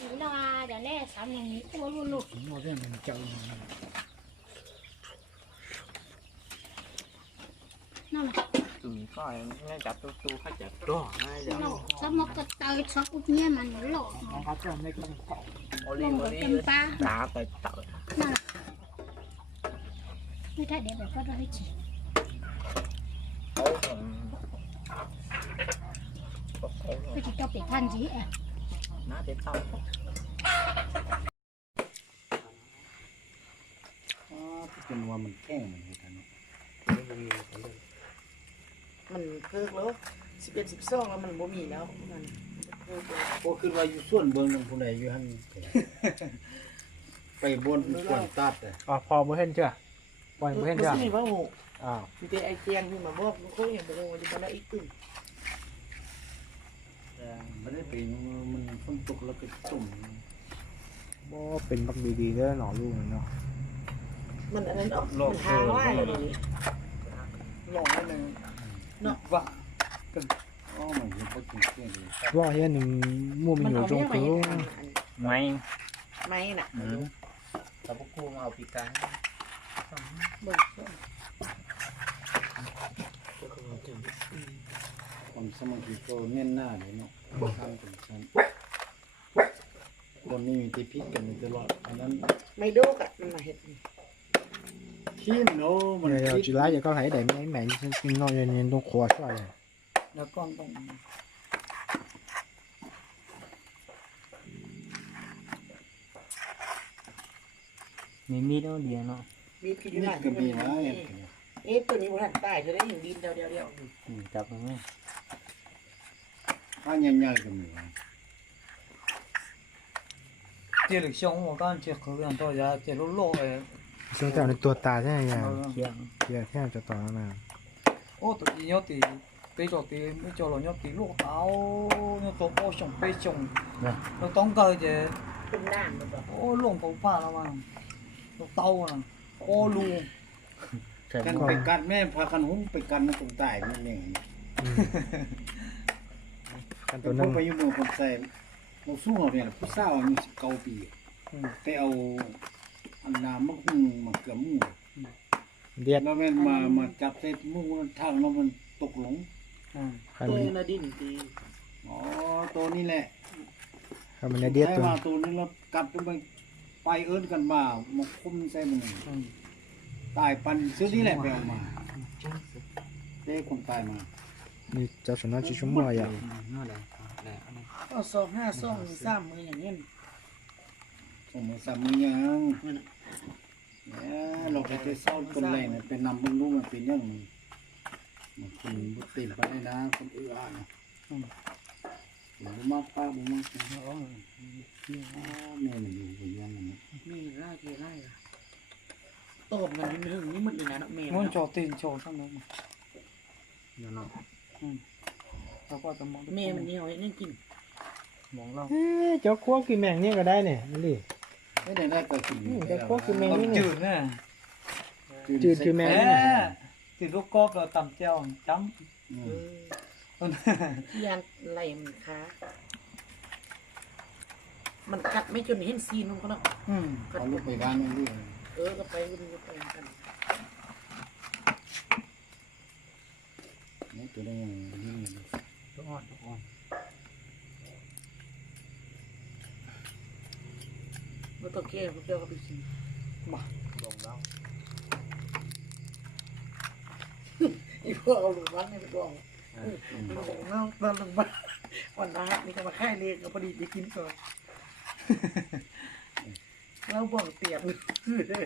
นี่นะเดี๋ยวแน่สามอย่างนี้ตัวลูก nó thế mình chậu นั่นแหละ có ngay chặt tôi phải chặt đó ngay giờ นั่นสมกเตยช็อกเนี่ยมันหลอก nó phát ra mấy con cỏ ลงกับเต็มปลา đá tới tợ นั่นแหละไม่ได้เดี๋ยวแบบก็ได้จี ấu còn ก็จะต้องไปท่านจีอ่ะ nó tới tàu จนว่ามันแข็งเหมือนกันเนาะ มันเพิกแล้ว11 12แล้วมันบ่มีแล้วมันเพิกแล้ว ก็คือว่าอยู่ส่วนเบื้องหนึ่งผู้ใดอยู่หันไปบนกวนตัดเลย พอบ่เห็นจ้ะปล่อยบ่เห็นจ้ะ บ่มีว่าโห อ้าว มีแต่ไอ้เจียงที่มาบอกเขาเห็นบ่ลงว่าจะบ่ได้อีกตึ้ง ไม่ได้ไปมันฝนตกแล้วก็ตุ่ม บ่เป็นบักดีๆเด้อหนอลูกเนาะ มันอันนั้นออกมันทางไล่เลย ลองให้หนึ่ง เนาะ ว่าอ๋อมันยังพอกินเที่ยงเลย ว่าเฮ็ดหนึงมั่วมี มัน อยู่ เอา จง เนี่ย ตัว มา mày ไม้น่ะ tao có cua màu pì cá เบิ่ง ความสมัครก็แน่นหน้าเลยเนาะข้างกันชั้นคนนี้มีที่พิษกันตลอดอันนั้น ไม่โดกอ่ะมันมาเฮ็ดนี่ ขี้โนมัน เดี๋ยว พิษ จีไลจะก็ให้ได้แม่กินน้อยเย็นๆต้องขวช่วย แล้วก่อนต้อง mì mít nó điền nó มีดที่อยู่ นี่ นั่น ก็มีนะ เอ๊ะตัวนี้บ่ทันตายเธอได้อย่างดินเดียว chặt nó nghe ถ้าใหญ่ๆก็มี 接力项目刚接口感到家接落落诶， ซึ่งแต่ในตัวตาใช่ไหมยัง khiang เดี๋ยวแค่จะต่อแล้วนะ 我自己要地比着地，比着落要地落到要做包上背上，要当个啫， ๆเป็นน้ำมันบ่ 我弄头发了嘛，要刀啊，我撸， กันไปกัดแม่พากันหุ้มไปกันนะตรงใต้นั่นเอง กัน ตั ตัว ว นึ นึ ง ง ไปอยู่เมืองคนใส่เราสู้เราเนี่ยผู้สาวอายุ19 ปีไปเอาอันน้ำมักหุ่งมาเกือบมุ่ง เดียด แล้วแม่นมาจับเสร็จมุ่งทางแล้วมันตกหลง ใคร ตัว มัน นี้น่ะดินดี อ๋อตัวนี้แหละ ใครมันเดียด ใช่ ตัว มาตัวนี้แล้วกัดจนไปเอิ้นกันมามาคุ้มใส่มันตายปันซื้อนี่แหละไปเอามาเด้คนตายมา นี่เจ้าสนอชิชุมัวอย่าง nó đẹp đẹp này ก็2 5 2 3มืออย่างเงี้ย ส่งมาสามมือยัง นั่นน่ะ เนี่ยเราไปเศร้าต้นแรงเนี่ยเป็นนำบนลูกมันเป็นยังมันคุณบุตรไปได้นะคนอื่นอ่ะนะบุมาป้าบุมาแม่มันอยู่บนยังมัน มีไร่กี่ไร่ล่ะตบกันหนึ่งนี่มันเลยนะเนาะแม่ 我着地着上面嘛， เนาะ แล้วก็จะมอง แม่มันเหนียวให้นั่นกิน มองเรา เจ้าคั่วกินแมงเนี่ยก็ได้เนี่ยนี่ ไม่ได้ก็กิน เจ้าคั่วกินแมง ต้ม นี่ จืดเนี่ย จืดคือแมง เอ๊ นี่ ะติดลูกกรอบเราตำเจียวจ้ ยันไหลมันค้ามันกัดไม่จนเห็นซีนมันก็เนาะ ำ กัด เอาลูกไปร้านนี้ ก็ไปวุ่นไปกัน นี่ตัวนี้ยังยิ่ง ทุกคนทุกคน มันต้องแก้พวกเจ้าก็ไปกิน มาลงแล้ว อีพวกเอาลูกวัดไม่ไปกองมันบอกเน่าตอนลงบ้านวันนั้นนี่ก็มาค่ายเลี้ยงก็พอดีจะกินก่อนแล้วบอกเตียบ ได้